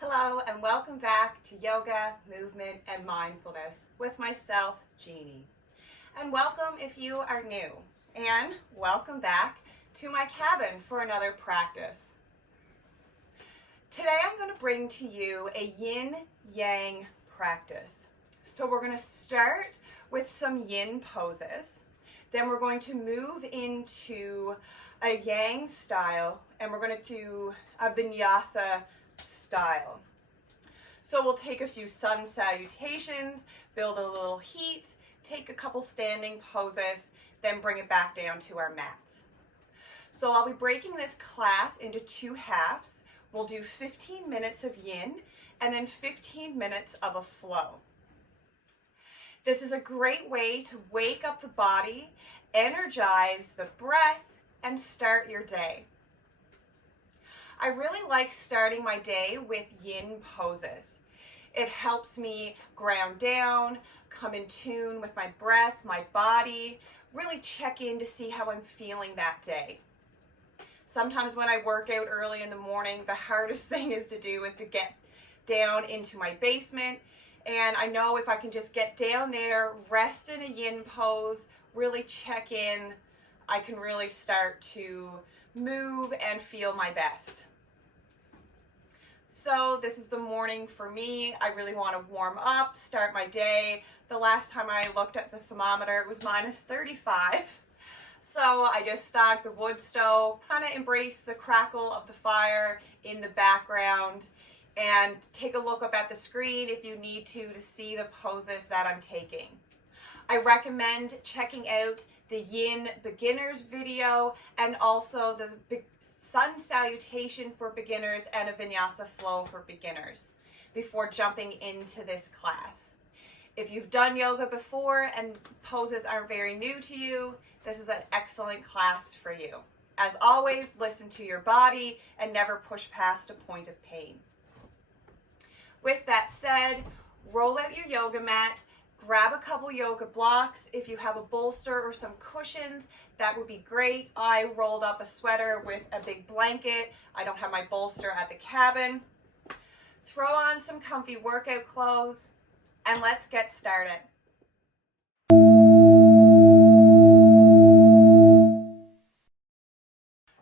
Hello and welcome back to Yoga, Movement, and Mindfulness with myself, Jeannie. And welcome if you are new. And welcome back to my cabin for another practice. Today I'm going to bring to you a Yin-Yang practice. So we're going to start with some Yin poses. Then we're going to move into a Yang style and we're going to do a vinyasa style. So we'll take a few sun salutations, build a little heat, take a couple standing poses, then bring it back down to our mats. So I'll be breaking this class into two halves. We'll do 15 minutes of Yin and then 15 minutes of a flow. This is a great way to wake up the body, energize the breath, and start your day. I really like starting my day with Yin poses. It helps me ground down, come in tune with my breath, my body, really check in to see how I'm feeling that day. Sometimes when I work out early in the morning, the hardest thing is to get down into my basement. And I know if I can just get down there, rest in a Yin pose, really check in, I can really start to move and feel my best. So this is the morning for me. I really want to warm up, start my day. The last time I looked at the thermometer, it was -35. So I just stocked the wood stove, kind of embrace the crackle of the fire in the background, and take a look up at the screen if you need to see the poses that I'm taking. I recommend checking out the Yin beginners video and also the sun salutation for beginners and a vinyasa flow for beginners before jumping into this class. If you've done yoga before and poses are very new to you, this is an excellent class for you. As always, listen to your body and never push past a point of pain. With that said, roll out your yoga mat, grab a couple yoga blocks. If you have a bolster or some cushions, that would be great. I rolled up a sweater with a big blanket. I don't have my bolster at the cabin. Throw on some comfy workout clothes and let's get started.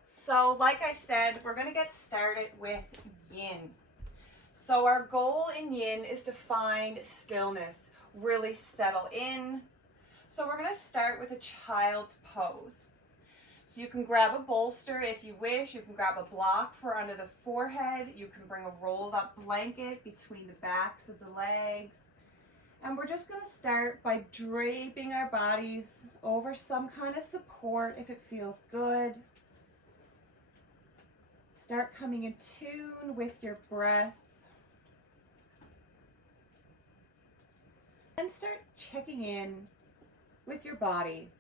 So like I said, we're going to get started with Yin. So our goal in Yin is to find stillness, really settle in. So we're going to start with a child's pose. So you can grab a bolster if you wish. You can grab a block for under the forehead. You can bring a rolled up blanket between the backs of the legs. And we're just going to start by draping our bodies over some kind of support if it feels good. Start coming in tune with your breath. And start checking in with your body.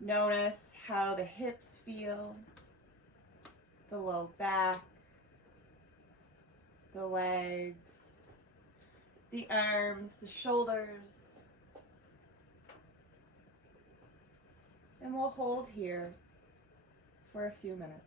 Notice how the hips feel, the low back, the legs, the arms, the shoulders. And we'll hold here for a few minutes.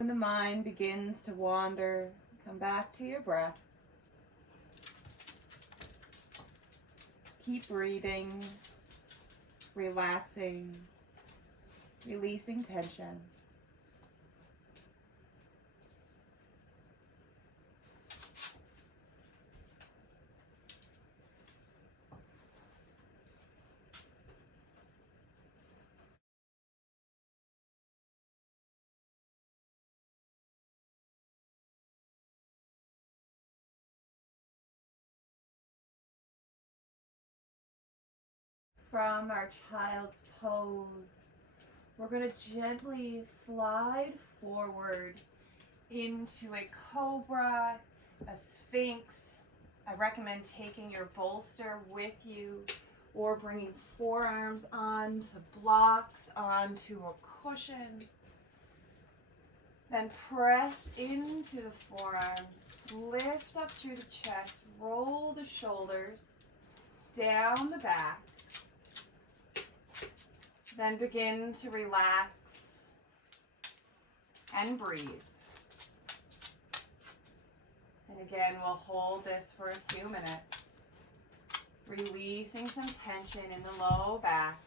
When the mind begins to wander, Come back to your breath. Keep breathing, relaxing, releasing tension. From our child's pose, we're going to gently slide forward into a cobra, a sphinx. I recommend taking your bolster with you or bringing forearms onto blocks, onto a cushion. Then press into the forearms, lift up through the chest, roll the shoulders, down the back. Then begin to relax and breathe. And again, we'll hold this for a few minutes, releasing some tension in the low back.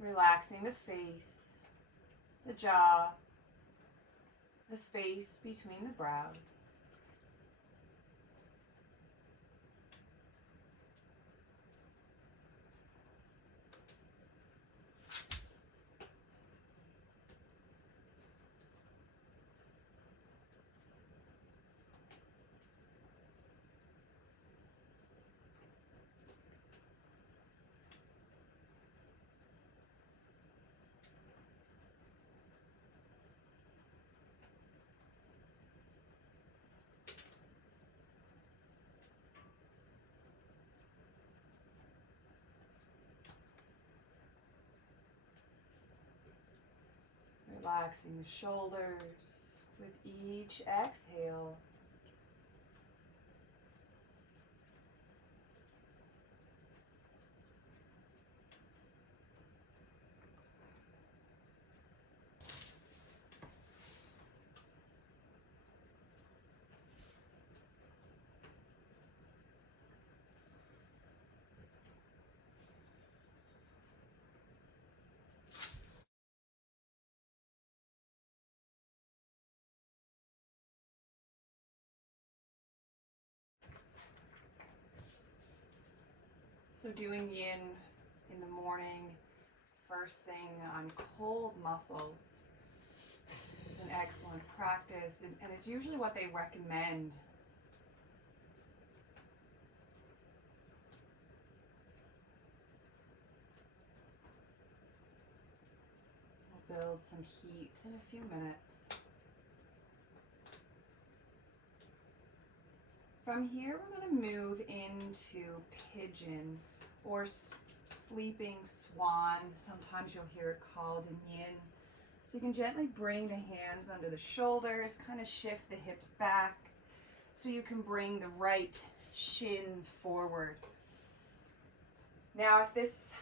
Relaxing the face, the jaw, the space between the brows. Relaxing the shoulders with each exhale. So doing yin in the morning, first thing on cold muscles, is an excellent practice, and it's usually what they recommend. We'll build some heat in a few minutes. From here, we're going to move into pigeon or sleeping swan. Sometimes you'll hear it called in yin. So you can gently bring the hands under the shoulders, kind of shift the hips back so you can bring the right shin forward. Now, if this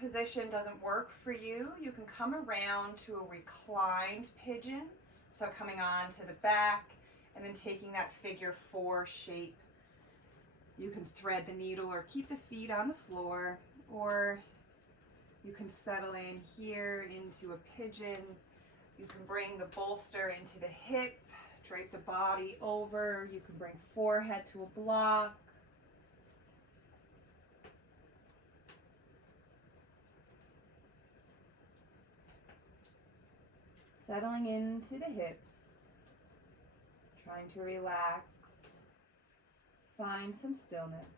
position doesn't work for you, you can come around to a reclined pigeon. So coming on to the back, and then taking that figure 4 shape. You can thread the needle or keep the feet on the floor, or you can settle in here into a pigeon. You can bring the bolster into the hip, drape the body over. You can bring forehead to a block. Settling into the hips. Trying to relax, find some stillness.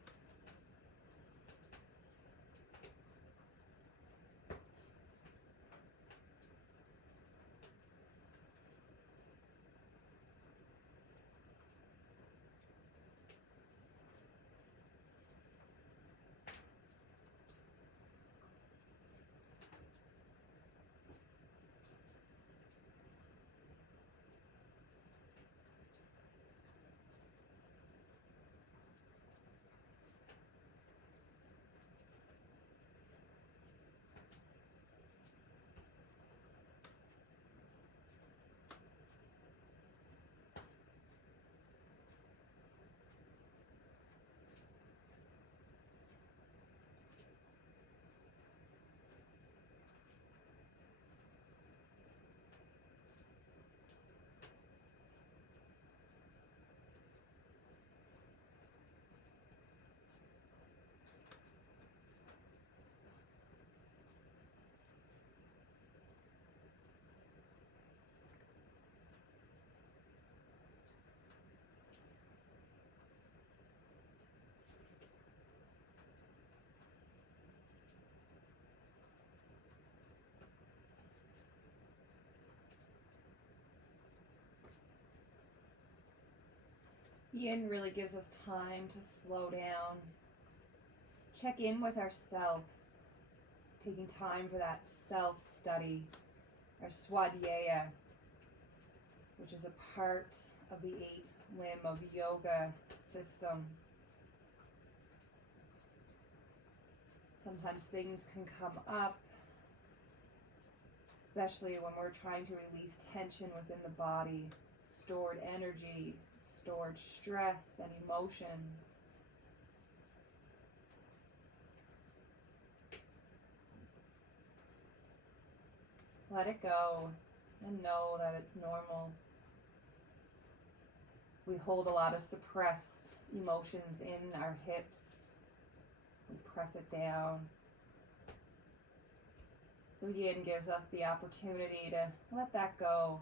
Yin really gives us time to slow down, check in with ourselves, taking time for that self-study, our swadhyaya, which is a part of the 8-limb of yoga system. Sometimes things can come up, especially when we're trying to release tension within the body, stored energy, stored stress and emotions. Let it go and know that it's normal. We hold a lot of suppressed emotions in our hips. We press it down. So Yin gives us the opportunity to let that go.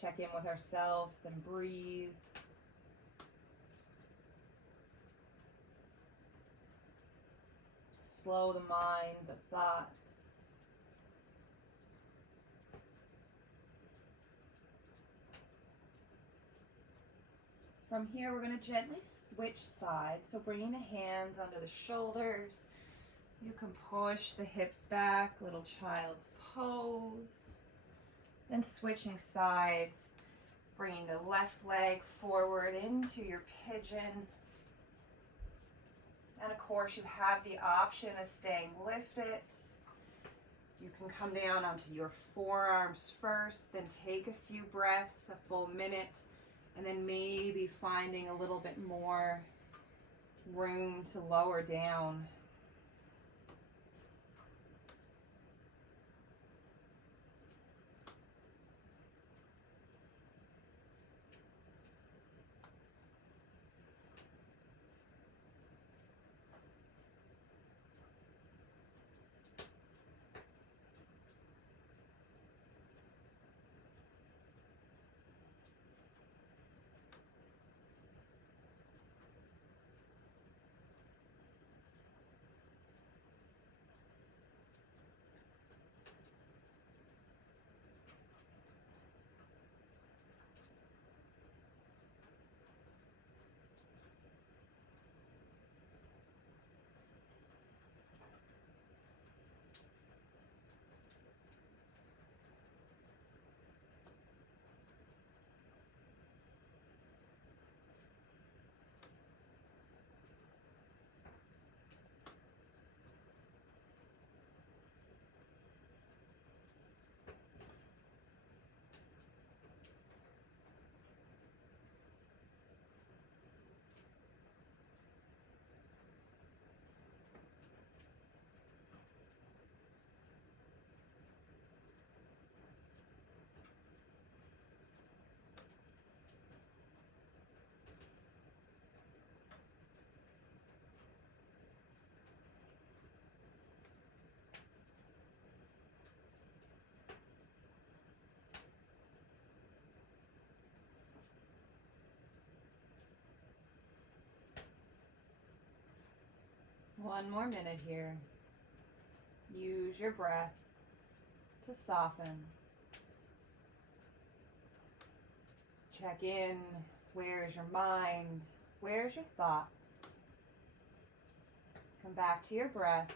Check in with ourselves and breathe. Slow the mind, the thoughts. From here, we're going to gently switch sides. So bringing the hands under the shoulders. You can push the hips back, little child's pose. Then switching sides, bringing the left leg forward into your pigeon. And of course, you have the option of staying lifted. You can come down onto your forearms first, then take a few breaths, a full minute, and then maybe finding a little bit more room to lower down. One more minute here. Use your breath to soften. Check in. Where's your mind? Where's your thoughts? Come back to your breath.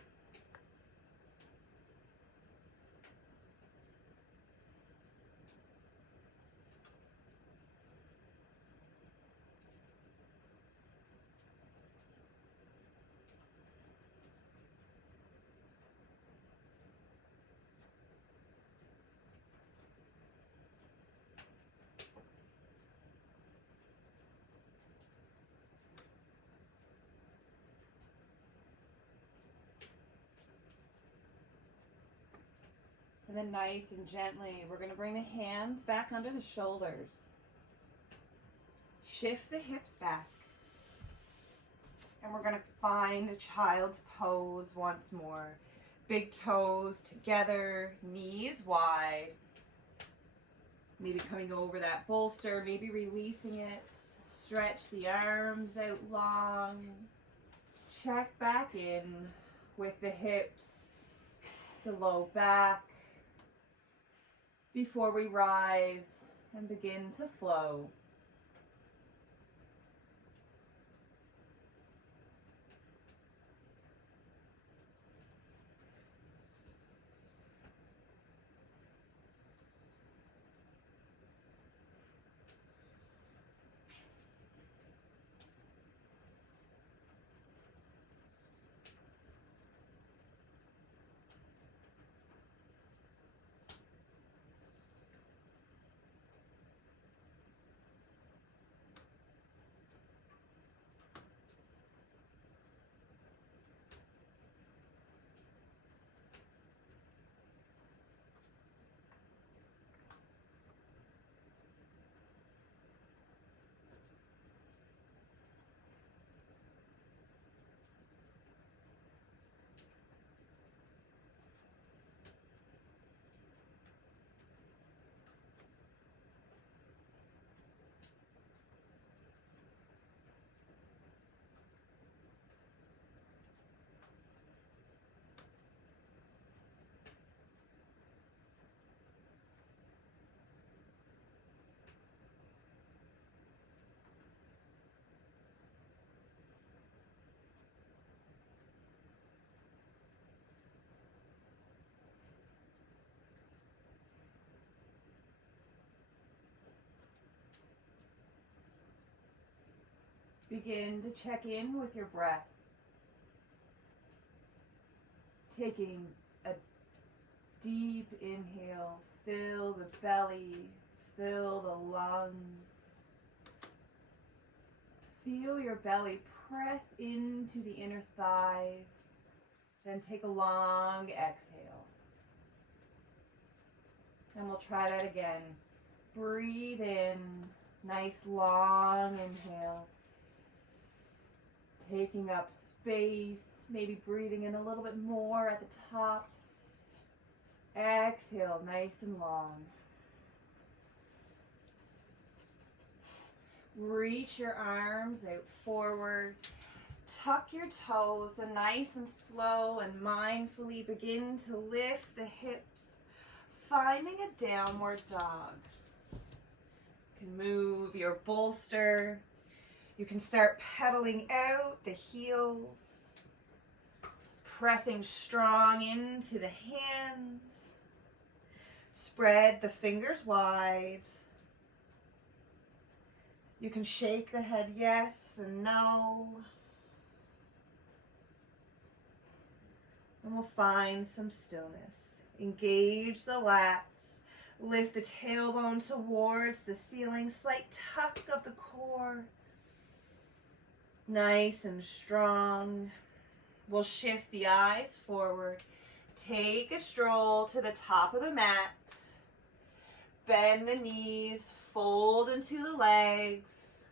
And then nice and gently, we're going to bring the hands back under the shoulders. Shift the hips back. And we're going to find a child's pose once more. Big toes together, knees wide. Maybe coming over that bolster, maybe releasing it. Stretch the arms out long. Check back in with the hips, the low back, before we rise and begin to flow. begin to check in with your breath. Taking a deep inhale, fill the belly, fill the lungs. Feel your belly press into the inner thighs. Then take a long exhale. And we'll try that again. Breathe in, nice long inhale. Taking up space, maybe breathing in a little bit more at the top. Exhale, nice and long. Reach your arms out forward. Tuck your toes and nice and slow and mindfully begin to lift the hips, finding a downward dog. You can move your bolster. You can start pedaling out the heels, pressing strong into the hands. Spread the fingers wide. You can shake the head yes and no. And we'll find some stillness. Engage the lats. Lift the tailbone towards the ceiling. Slight tuck of the core. Nice and strong. We'll shift the eyes forward. Take a stroll to the top of the mat. Bend the knees, fold into the legs.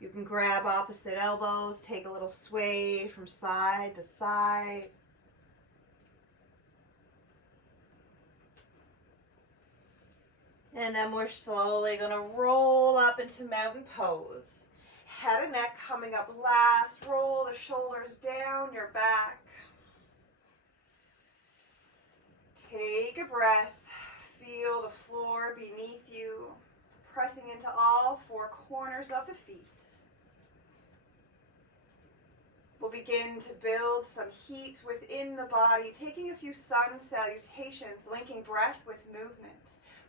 You can grab opposite elbows, take a little sway from side to side. And then we're slowly going to roll up into mountain pose. Head and neck coming up last. Roll the shoulders down your back. Take a breath. Feel the floor beneath you, pressing into all four corners of the feet. We'll begin to build some heat within the body, taking a few sun salutations, linking breath with movement.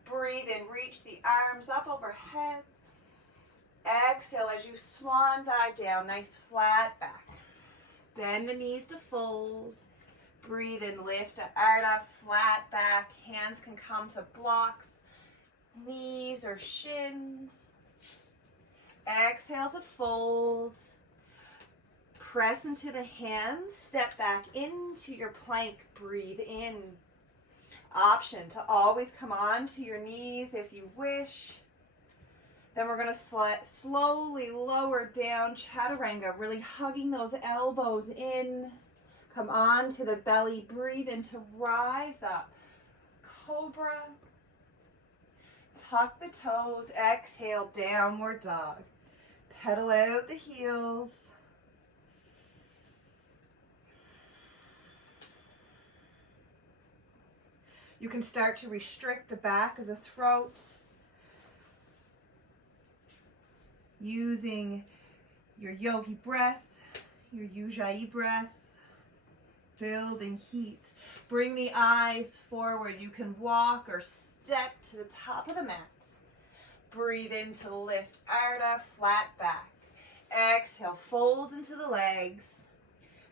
Breathe in, reach the arms up overhead. Exhale as you swan dive down, nice flat back. Bend the knees to fold. Breathe in, lift to Ardha, flat back. Hands can come to blocks, knees or shins. Exhale to fold. Press into the hands, step back into your plank. Breathe in. Option to always come onto your knees if you wish. Then we're going to slowly lower down chaturanga, really hugging those elbows in. Come on to the belly, breathe in to rise up. Cobra. Tuck the toes, exhale, downward dog. Pedal out the heels. You can start to restrict the back of the throat using your yogi breath, your ujjayi breath. Building heat. Bring the eyes forward. You can walk or step to the top of the mat. Breathe in to lift Ardha, flat back. Exhale, fold into the legs.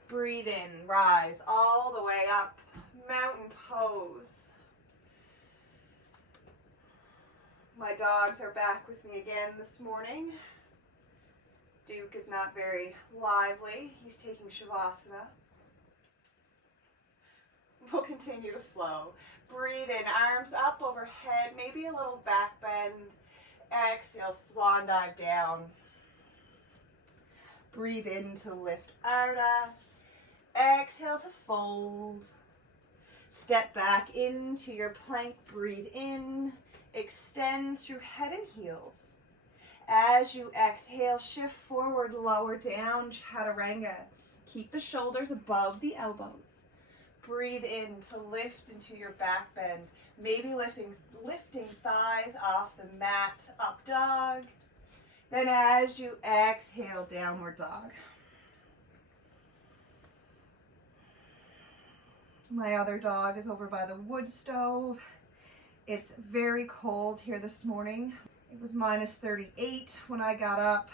Breathe in, rise all the way up. Mountain pose. My dogs are back with me again this morning. Duke is not very lively. He's taking Shavasana. We'll continue to flow. Breathe in, arms up overhead, maybe a little back bend. Exhale, swan dive down. Breathe in to lift Ardha. Exhale to fold. Step back into your plank. Breathe in. Extend through head and heels. As you exhale, shift forward, lower down, chaturanga. Keep the shoulders above the elbows. Breathe in to lift into your back bend. Maybe lifting thighs off the mat, up dog. Then as you exhale, downward dog. My other dog is over by the wood stove. It's very cold here this morning. It was minus 38 when I got up.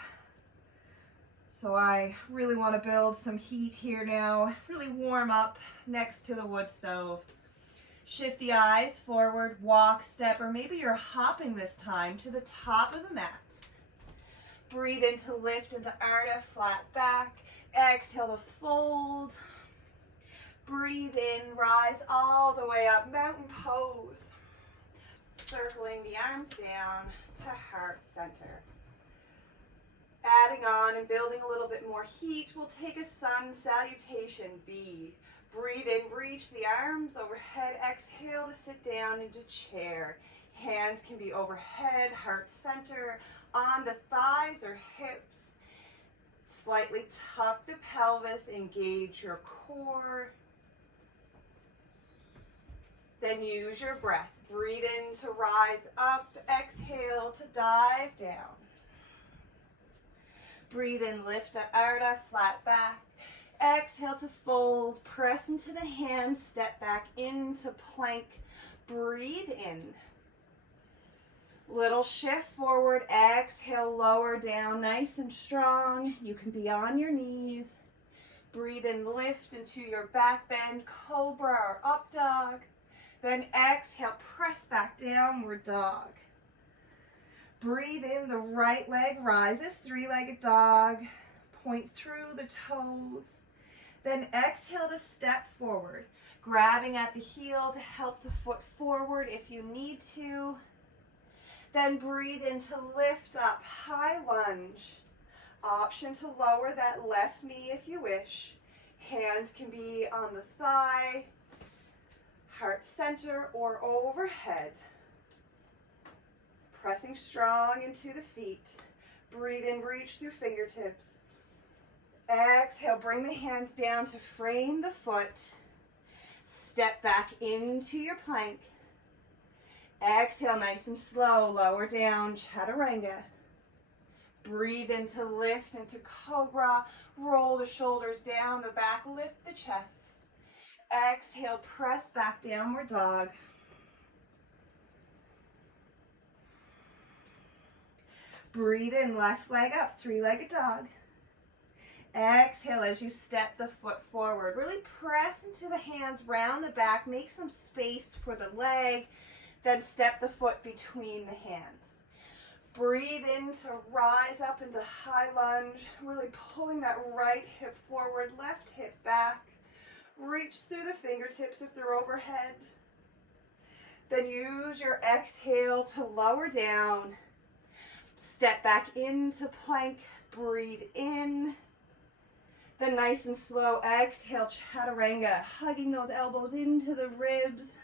So I really want to build some heat here now, really warm up next to the wood stove. Shift the eyes forward, walk, step, or maybe you're hopping this time to the top of the mat. Breathe in to lift into Ardha, flat back. Exhale to fold. Breathe in, rise all the way up, mountain pose. Circling the arms down to heart center. Adding on and building a little bit more heat, we'll take a sun salutation, B. Breathe in, reach the arms overhead. Exhale to sit down into chair. Hands can be overhead, heart center, on the thighs or hips. Slightly tuck the pelvis, engage your core. Then use your breath. Breathe in to rise up. Exhale to dive down. Breathe in, lift to Ardha, flat back. Exhale to fold. Press into the hands. Step back into plank. Breathe in. Little shift forward. Exhale, lower down, nice and strong. You can be on your knees. Breathe in, lift into your back bend, cobra or up dog. Then exhale, press back, downward dog. Breathe in, the right leg rises, three-legged dog. Point through the toes. Then exhale to step forward, grabbing at the heel to help the foot forward if you need to. Then breathe in to lift up, high lunge. Option to lower that left knee if you wish. Hands can be on the thigh, heart center, or overhead. Pressing strong into the feet. Breathe in, reach through fingertips. Exhale, bring the hands down to frame the foot. Step back into your plank. Exhale, nice and slow, lower down, chaturanga. Breathe in to lift into cobra. Roll the shoulders down the back, lift the chest. Exhale, press back, downward dog. Breathe in, left leg up, three-legged dog. Exhale as you step the foot forward. Really press into the hands, round the back, make some space for the leg, then step the foot between the hands. Breathe in to rise up into high lunge, really pulling that right hip forward, left hip back. Reach through the fingertips if they're overhead. Then use your exhale to lower down. Step back into plank, breathe in. Then nice and slow, exhale, chaturanga, hugging those elbows into the ribs.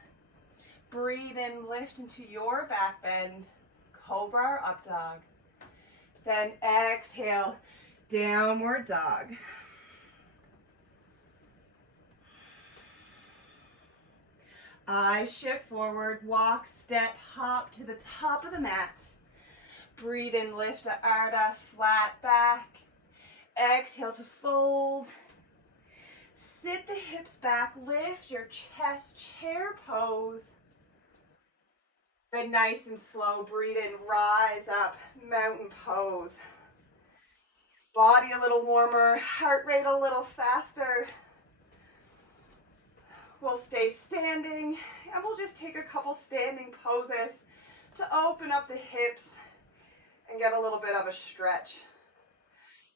Breathe in, lift into your back bend, cobra or up dog. Then exhale, downward dog. Eyes shift forward, walk, step, hop to the top of the mat. Breathe in, lift to Ardha, flat back. Exhale to fold. Sit the hips back, lift your chest, chair pose. Then nice and slow, breathe in, rise up, mountain pose. Body a little warmer, heart rate a little faster. We'll stay standing, and we'll just take a couple standing poses to open up the hips and get a little bit of a stretch.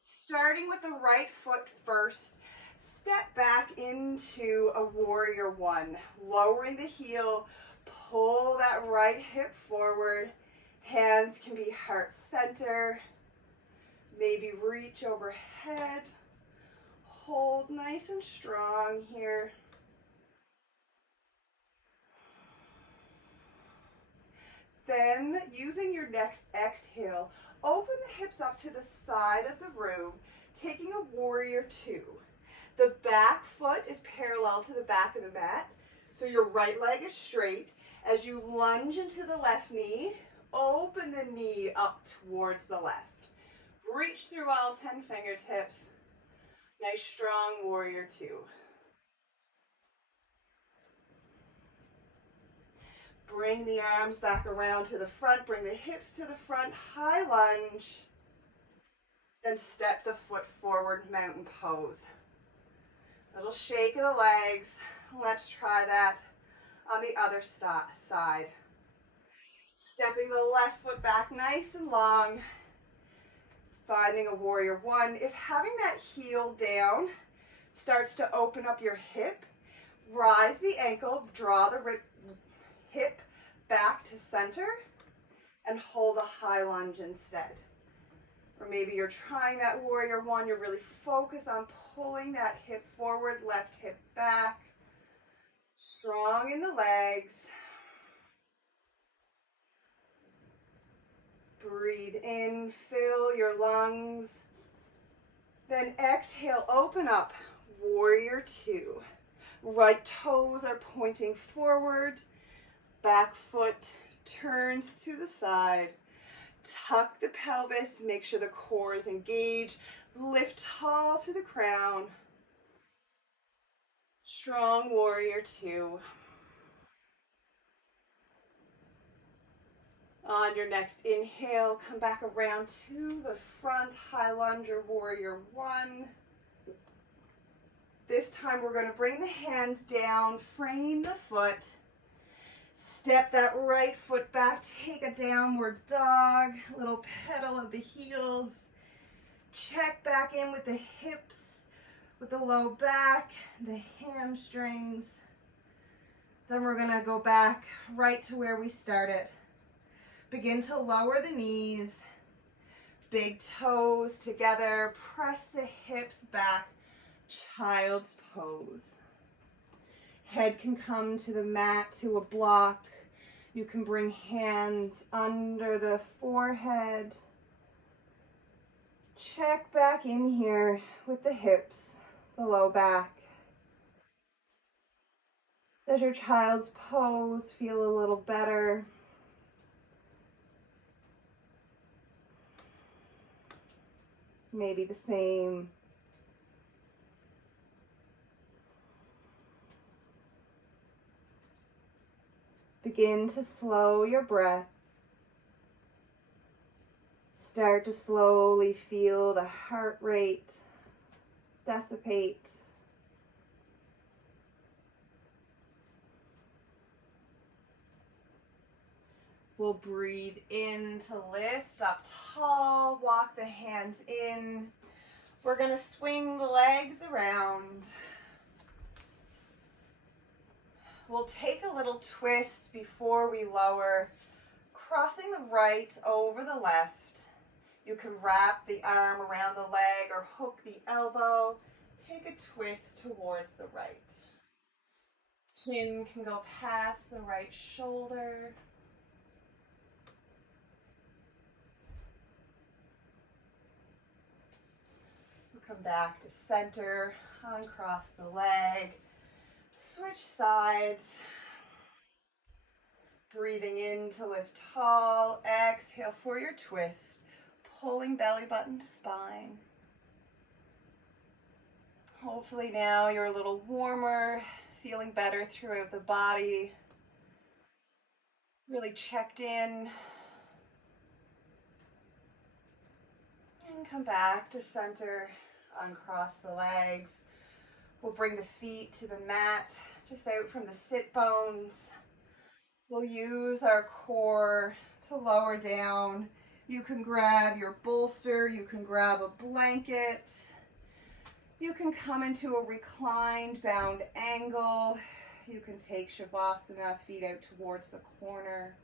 Starting with the right foot first, step back into a warrior one, lowering the heel, pull that right hip forward. Hands can be heart center, maybe reach overhead. Hold nice and strong here. Then, using your next exhale, open the hips up to the side of the room, taking a warrior two. The back foot is parallel to the back of the mat, so your right leg is straight. As you lunge into the left knee, open the knee up towards the left. Reach through all 10 fingertips. Nice strong warrior two. Bring the arms back around to the front, bring the hips to the front, high lunge. and step the foot forward, mountain pose. Little shake of the legs. Let's try that on the other side. Stepping the left foot back nice and long. Finding a warrior one. If having that heel down starts to open up your hip, rise the ankle, draw the hip back to center, and hold a high lunge instead. Or maybe you're trying that warrior one, you're really focused on pulling that hip forward, left hip back. Strong in the legs. Breathe in, fill your lungs. Then exhale, open up, warrior two. Right toes are pointing forward. Back foot turns to the side. Tuck the pelvis, make sure the core is engaged. Lift tall through the crown. Strong warrior two. On your next inhale, come back around to the front, high lunge or warrior one. This time we're going to bring the hands down, frame the foot. Step that right foot back, take a downward dog, little pedal of the heels. Check back in with the hips, with the low back, the hamstrings. Then we're going to go back right to where we started. Begin to lower the knees, big toes together, press the hips back, child's pose. Head can come to the mat, to a block. You can bring hands under the forehead. Check back in here with the hips, the low back. Does your child's pose feel a little better? Maybe the same. Begin to slow your breath. Start to slowly feel the heart rate dissipate. We'll breathe in to lift up tall, walk the hands in. We're going to swing the legs around. We'll take a little twist before we lower, crossing the right over the left. You can wrap the arm around the leg or hook the elbow. Take a twist towards the right. Chin can go past the right shoulder. Come back to center, uncross the leg, switch sides. Breathing in to lift tall, exhale for your twist, pulling belly button to spine. Hopefully now you're a little warmer, feeling better throughout the body, really checked in. And come back to center. Uncross the legs. We'll bring the feet to the mat, just out from the sit bones. We'll use our core to lower down. You can grab your bolster, you can grab a blanket. You can come into a reclined bound angle. You can take Shavasana, feet out towards the corner.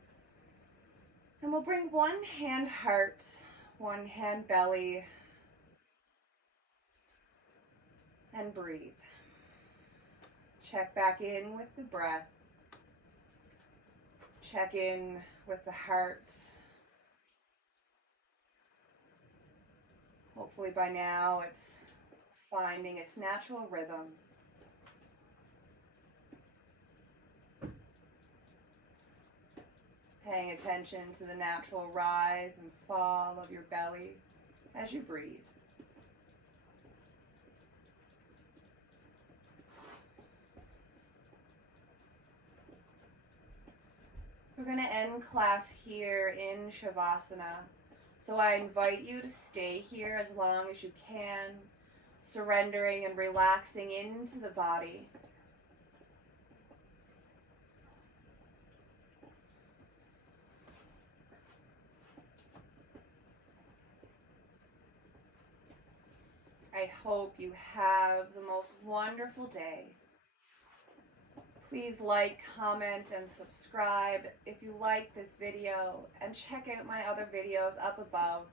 And we'll bring one hand heart, one hand belly, and breathe. Check back in with the breath. Check in with the heart. Hopefully by now it's finding its natural rhythm. Paying attention to the natural rise and fall of your belly as you breathe. We're going to end class here in Shavasana. So I invite you to stay here as long as you can, surrendering and relaxing into the body. I hope you have the most wonderful day. Please like, comment, and subscribe if you like this video, and check out my other videos up above.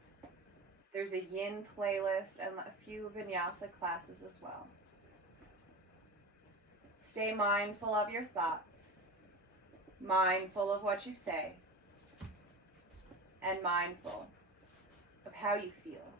There's a yin playlist and a few vinyasa classes as well. Stay mindful of your thoughts, mindful of what you say, and mindful of how you feel.